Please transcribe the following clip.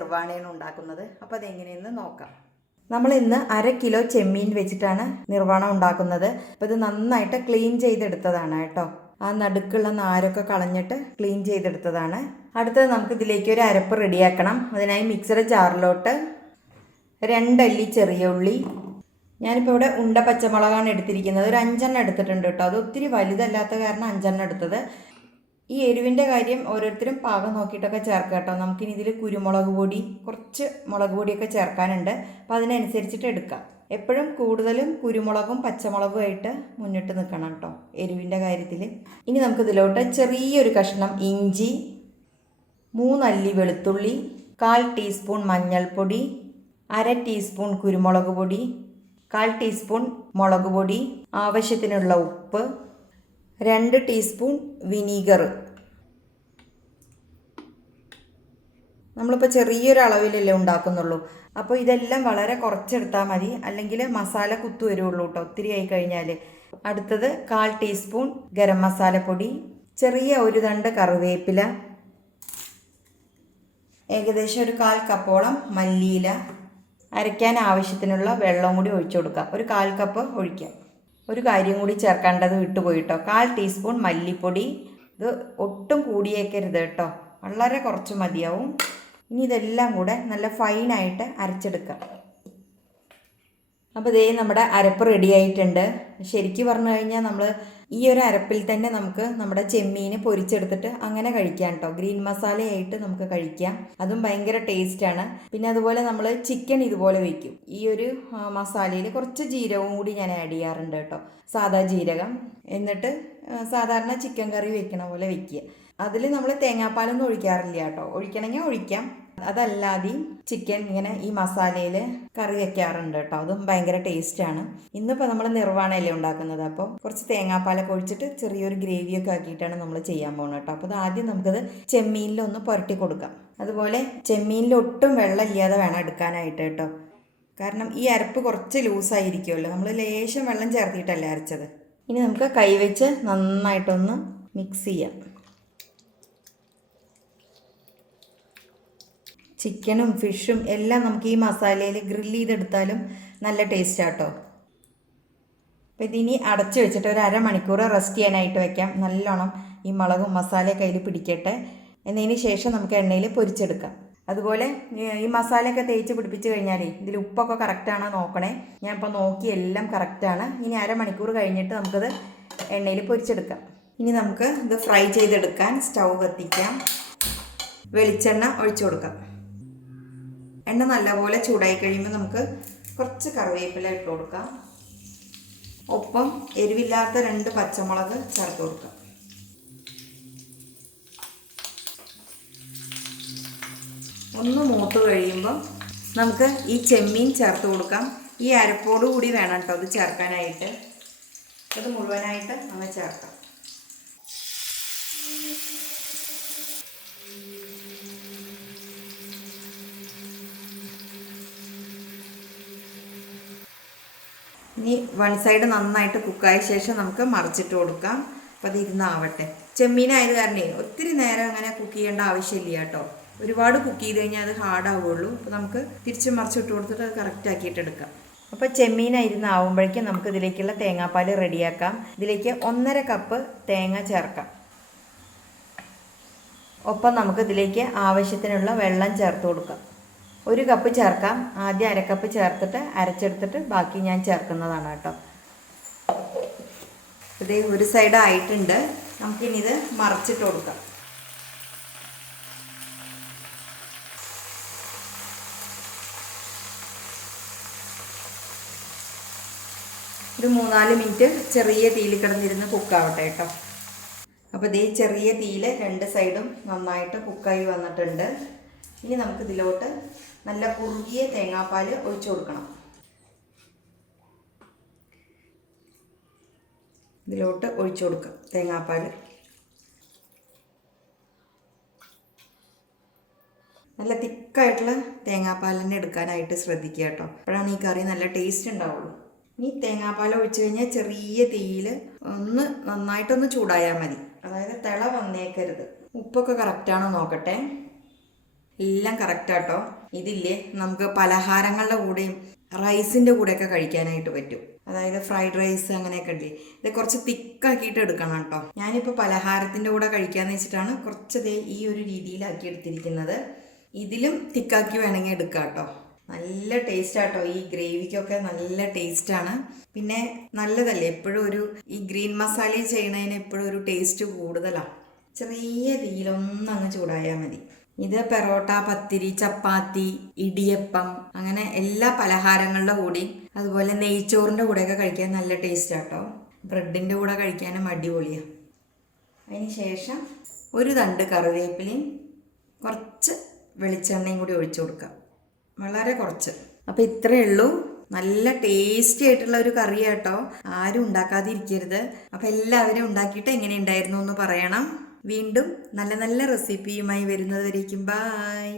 നിർവാണയാണ് ഉണ്ടാക്കുന്നത്. അപ്പോൾ അതെങ്ങനെയെന്ന് നോക്കാം. നമ്മൾ ഇന്ന് 1/2 കിലോ ചെമ്മീൻ വെച്ചിട്ടാണ് നിർവാണം ഉണ്ടാക്കുന്നത്. അപ്പോൾ ഇത് നന്നായിട്ട് ക്ലീൻ ചെയ്തെടുത്തതാണ് കേട്ടോ. ആ നടുക്കുള്ള നാരൊക്കെ കളഞ്ഞിട്ട് ക്ലീൻ ചെയ്തെടുത്തതാണ്. അടുത്തത് നമുക്ക് ഇതിലേക്ക് ഒരു അരപ്പ് റെഡിയാക്കണം. അതിനായി മിക്സഡ് ജാറിലോട്ട് 2 അല്ലി ചെറിയ ഉള്ളി, ഞാനിപ്പോൾ ഇവിടെ ഉണ്ട പച്ചമുളകാണ് എടുത്തിരിക്കുന്നത്. ഒരു 5 എണ്ണം എടുത്തിട്ടുണ്ട് കേട്ടോ. അത് ഒത്തിരി വലുതല്ലാത്ത കാരണം 5 എണ്ണം എടുത്തത്. ഈ എരിവിൻ്റെ കാര്യം ഓരോരുത്തരും പാകം നോക്കിയിട്ടൊക്കെ ചേർക്കുക കേട്ടോ. നമുക്കിനി ഇതിൽ കുരുമുളക് പൊടി, കുറച്ച് മുളക് പൊടിയൊക്കെ ചേർക്കാനുണ്ട്. അപ്പോൾ അതിനനുസരിച്ചിട്ട് എടുക്കാം. എപ്പോഴും കൂടുതലും കുരുമുളകും പച്ചമുളകുമായിട്ട് മുന്നിട്ട് നിൽക്കണം കേട്ടോ എരിവിൻ്റെ കാര്യത്തിൽ. ഇനി നമുക്കിതിലോട്ട് ചെറിയൊരു കഷ്ണം ഇഞ്ചി, 3 അല്ലി വെളുത്തുള്ളി, 1/4 ടീസ്പൂൺ മഞ്ഞൾപ്പൊടി, 1/2 ടീസ്പൂൺ കുരുമുളക് പൊടി, 1/4 ടീസ്പൂൺ മുളക് പൊടി, ആവശ്യത്തിനുള്ള ഉപ്പ്, 2 ടീസ്പൂൺ വിനീഗർ. നമ്മളിപ്പോൾ ചെറിയൊരു അളവിലല്ലേ ഉണ്ടാക്കുന്നുള്ളൂ. അപ്പോൾ ഇതെല്ലാം വളരെ കുറച്ചെടുത്താൽ മതി, അല്ലെങ്കിൽ മസാല കുത്തു വരുള്ളൂ കേട്ടോ ഒത്തിരി ആയി കഴിഞ്ഞാൽ. അടുത്തത് 1/4 ടീസ്പൂൺ ഗരം മസാലപ്പൊടി, ചെറിയ ഒരു തണ്ട് കറിവേപ്പില, ഏകദേശം ഒരു 1/4 കപ്പോളം മല്ലിയില. അരയ്ക്കാൻ ആവശ്യത്തിനുള്ള വെള്ളം കൂടി ഒഴിച്ചു കൊടുക്കാം. ഒരു 1/4 കപ്പ് ഒഴിക്കാം. ഒരു കാര്യം കൂടി ചേർക്കേണ്ടത് വിട്ടുപോയിട്ടോ, 1/4 ടീസ്പൂൺ മല്ലിപ്പൊടി. ഇത് ഒട്ടും കൂടിയേക്കരുത് കേട്ടോ, വളരെ കുറച്ച് മതിയാവും. ഇനി ഇതെല്ലാം കൂടെ നല്ല ഫൈനായിട്ട് അരച്ചെടുക്കാം. അപ്പോൾ ഇതേ നമ്മുടെ അരപ്പ് റെഡി ആയിട്ടുണ്ട്. ശരിക്കും പറഞ്ഞു കഴിഞ്ഞാൽ നമ്മൾ ഈ ഒരു അരപ്പിൽ തന്നെ നമുക്ക് നമ്മുടെ ചെമ്മീൻ പൊരിച്ചെടുത്തിട്ട് അങ്ങനെ കഴിക്കാം കേട്ടോ. ഗ്രീൻ മസാലയായിട്ട് നമുക്ക് കഴിക്കാം, അതും ഭയങ്കര ടേസ്റ്റാണ്. പിന്നെ അതുപോലെ നമ്മൾ ചിക്കൻ ഇതുപോലെ വയ്ക്കും. ഈ ഒരു മസാലയിൽ കുറച്ച് ജീരകവും കൂടി ഞാൻ ആഡ് ചെയ്യാറുണ്ട് കേട്ടോ, സാദാ ജീരകം. എന്നിട്ട് സാധാരണ ചിക്കൻ കറി വെക്കണ പോലെ വെക്കുക. അതിൽ നമ്മൾ തേങ്ങാപ്പാലൊന്നും ഒഴിക്കാറില്ല കേട്ടോ, ഒഴിക്കണമെങ്കിൽ ഒഴിക്കാം. അതല്ലാതെയും ചിക്കൻ ഇങ്ങനെ ഈ മസാലയിൽ കറി വെക്കാറുണ്ട് കേട്ടോ, അതും ഭയങ്കര ടേസ്റ്റാണ്. ഇന്നിപ്പോൾ നമ്മൾ നിർവാണയല്ലേ ഉണ്ടാക്കുന്നത്, അപ്പോൾ കുറച്ച് തേങ്ങാപ്പാലൊക്കെ ഒഴിച്ചിട്ട് ചെറിയൊരു ഗ്രേവിയൊക്കെ ആക്കിയിട്ടാണ് നമ്മൾ ചെയ്യാൻ പോകുന്നത് കേട്ടോ. അപ്പോൾ ആദ്യം നമുക്കത് ചെമ്മീനിലൊന്ന് പുരട്ടി കൊടുക്കാം. അതുപോലെ ചെമ്മീനിൽ ഒട്ടും വെള്ളം ഇല്ലാതെ വേണം എടുക്കാനായിട്ട് കേട്ടോ, കാരണം ഈ അരപ്പ് കുറച്ച് ലൂസായിരിക്കുമല്ലോ, നമ്മൾ ലേശം വെള്ളം ചേർത്തിട്ടല്ലേ അരച്ചത്. ഇനി നമുക്ക് കൈവച്ച് നന്നായിട്ടൊന്ന് മിക്സ് ചെയ്യാം. ചിക്കനും ഫിഷും എല്ലാം നമുക്ക് ഈ മസാലയിൽ ഗ്രില്ല് ചെയ്തെടുത്താലും നല്ല ടേസ്റ്റ് ആട്ടോ. അപ്പോൾ ഇതിനി അടച്ച് വെച്ചിട്ട് ഒരു 1/2 മണിക്കൂർ റെസ്റ്റ് ചെയ്യാനായിട്ട് വെക്കാം. നല്ലോണം ഈ മുളകും മസാലയൊക്കെ അതിൽ പിടിക്കട്ടെ. എന്നതിന് ശേഷം നമുക്ക് എണ്ണയിൽ പൊരിച്ചെടുക്കാം. അതുപോലെ ഈ മസാലയൊക്കെ തേച്ച് പിടിപ്പിച്ച് കഴിഞ്ഞാൽ ഇതിൽ ഉപ്പൊക്കെ കറക്റ്റാണോ നോക്കണേ. ഞാൻ ഇപ്പോൾ നോക്കി എല്ലാം കറക്റ്റാണ്. ഇനി 1/2 മണിക്കൂർ കഴിഞ്ഞിട്ട് നമുക്കത് എണ്ണയിൽ പൊരിച്ചെടുക്കാം. ഇനി നമുക്ക് ഇത് ഫ്രൈ ചെയ്തെടുക്കാൻ സ്റ്റൗ കത്തിക്കാം. വെളിച്ചെണ്ണ ഒഴിച്ചു കൊടുക്കാം. എണ്ണ നല്ലപോലെ ചൂടായി കഴിയുമ്പോൾ നമുക്ക് കുറച്ച് കറിവേപ്പില ഇട്ട് കൊടുക്കാം. ഒപ്പം എരിവില്ലാത്ത 2 പച്ചമുളക് ചേർത്ത് കൊടുക്കാം. ഒന്ന് മൂത്ത് കഴിയുമ്പോൾ നമുക്ക് ഈ ചെമ്മീൻ ചേർത്ത് കൊടുക്കാം. ഈ അരപ്പോട് കൂടി വേണം കേട്ടോ അത് ചേർക്കാനായിട്ട്. ഇത് മുഴുവനായിട്ട് നമ്മൾ ചേർക്കാം. ഇനി 1 സൈഡ് നന്നായിട്ട് കുക്കായ ശേഷം നമുക്ക് മറിച്ചിട്ട് കൊടുക്കാം. അപ്പോൾ അത് ഇരുന്നാവട്ടെ. ചെമ്മീനായത് കാരണേ ഒത്തിരി നേരം അങ്ങനെ കുക്ക് ചെയ്യേണ്ട ആവശ്യമില്ല കേട്ടോ. ഒരുപാട് കുക്ക് ചെയ്ത് കഴിഞ്ഞാൽ അത് ഹാർഡാവുള്ളൂ. അപ്പോൾ നമുക്ക് തിരിച്ച് മറിച്ചിട്ട് കൊടുത്തിട്ട് അത് കറക്റ്റ് ആക്കിയിട്ട് എടുക്കാം. അപ്പോൾ ചെമ്മീനായിരുന്നാവുമ്പോഴേക്കും നമുക്ക് ഇതിലേക്കുള്ള തേങ്ങാപ്പാൽ റെഡിയാക്കാം. ഇതിലേക്ക് 1/2 കപ്പ് തേങ്ങ ചേർക്കാം. ഒപ്പം നമുക്ക് ഇതിലേക്ക് ആവശ്യത്തിനുള്ള വെള്ളം ചേർത്ത് കൊടുക്കാം. 1 കപ്പ് ചേർക്കാം. ആദ്യം 1/2 കപ്പ് ചേർത്തിട്ട് അരച്ചെടുത്തിട്ട് ബാക്കി ഞാൻ ചേർക്കുന്നതാണ് കേട്ടോ. ഇത് ഒരു സൈഡ് ആയിട്ടുണ്ട്. നമുക്കിനി ഇത് മറിച്ചിട്ട് കൊടുക്കാം. ഒരു 3-4 മിനിറ്റ് ചെറിയ തീയിൽ കിടന്നിരുന്ന് കുക്കാവട്ടെ കേട്ടോ. അപ്പോൾ ഇതേ ചെറിയ തീയിൽ 2 സൈഡും നന്നായിട്ട് കുക്കായി വന്നിട്ടുണ്ട്. ഇനി നമുക്ക് ഇതിലോട്ട് നല്ല കുറുകിയ തേങ്ങാപ്പാൽ ഒഴിച്ചു കൊടുക്കണം. ഇതിലോട്ട് ഒഴിച്ചു കൊടുക്കാം തേങ്ങാപ്പാൽ. നല്ല തിക്കായിട്ടുള്ള തേങ്ങാപ്പാൽ തന്നെ എടുക്കാനായിട്ട് ശ്രദ്ധിക്കുക കേട്ടോ. അപ്പോഴാണ് ഈ കറി നല്ല ടേസ്റ്റ് ഉണ്ടാവുള്ളൂ. ഇനി തേങ്ങാപ്പാൽ ഒഴിച്ചു കഴിഞ്ഞാൽ ചെറിയ തീയിൽ ഒന്ന് നന്നായിട്ടൊന്ന് ചൂടായാൽ മതി. അതായത് തിള വന്നേക്കരുത്. ഉപ്പൊക്കെ കറക്റ്റാണോ നോക്കട്ടെ. എല്ലാം കറക്റ്റാട്ടോ. ഇതില്ലേ നമുക്ക് പലഹാരങ്ങളുടെ കൂടെയും റൈസിൻ്റെ കൂടെയൊക്കെ കഴിക്കാനായിട്ട് പറ്റും. അതായത് ഫ്രൈഡ് റൈസ് അങ്ങനെയൊക്കെ ഉണ്ടേ. ഇത് കുറച്ച് തിക്കാക്കിയിട്ട് എടുക്കണം കേട്ടോ. ഞാനിപ്പോൾ പലഹാരത്തിൻ്റെ കൂടെ കഴിക്കാമെന്ന് വെച്ചിട്ടാണ് കുറച്ച് ഈ ഒരു രീതിയിലാക്കി എടുത്തിരിക്കുന്നത്. ഇതിലും തിക്കാക്കി വേണമെങ്കിൽ എടുക്കാം കേട്ടോ. നല്ല ടേസ്റ്റാട്ടോ. ഈ ഗ്രേവിക്കൊക്കെ നല്ല ടേസ്റ്റാണ്. പിന്നെ നല്ലതല്ലേ എപ്പോഴും ഈ ഗ്രീൻ മസാല ചെയ്യണതിന് എപ്പോഴും ഒരു ടേസ്റ്റ് കൂടുതലാണ്. ചെറിയ തീയിലൊന്നങ്ങ് ചൂടായാൽ മതി. ഇത് പെറോട്ട, പത്തിരി, ചപ്പാത്തി, ഇടിയപ്പം അങ്ങനെ എല്ലാ പലഹാരങ്ങളുടെ കൂടെയും അതുപോലെ നെയ്ച്ചോറിൻ്റെ കൂടെയൊക്കെ കഴിക്കാൻ നല്ല ടേസ്റ്റാട്ടോ. ബ്രെഡിൻ്റെ കൂടെ കഴിക്കാനും അടിപൊളിയാണ്. അതിന് ശേഷം ഒരു തണ്ട് കറിവേപ്പിലയും കുറച്ച് വെളിച്ചെണ്ണയും കൂടി ഒഴിച്ചു കൊടുക്കാം. വളരെ കുറച്ച്. അപ്പോൾ ഇത്രയേ ഉള്ളൂ. നല്ല ടേസ്റ്റി ആയിട്ടുള്ള ഒരു കറിയാട്ടോ. ആരും ഉണ്ടാക്കാതിരിക്കരുത്. അപ്പോൾ എല്ലാവരും ഉണ്ടാക്കിയിട്ട് എങ്ങനെ ഉണ്ടായിരുന്നു എന്ന് പറയണം. വീണ്ടും നല്ല നല്ല റെസിപ്പിയുമായി വരുന്നത് വരേക്കും. ബായ്.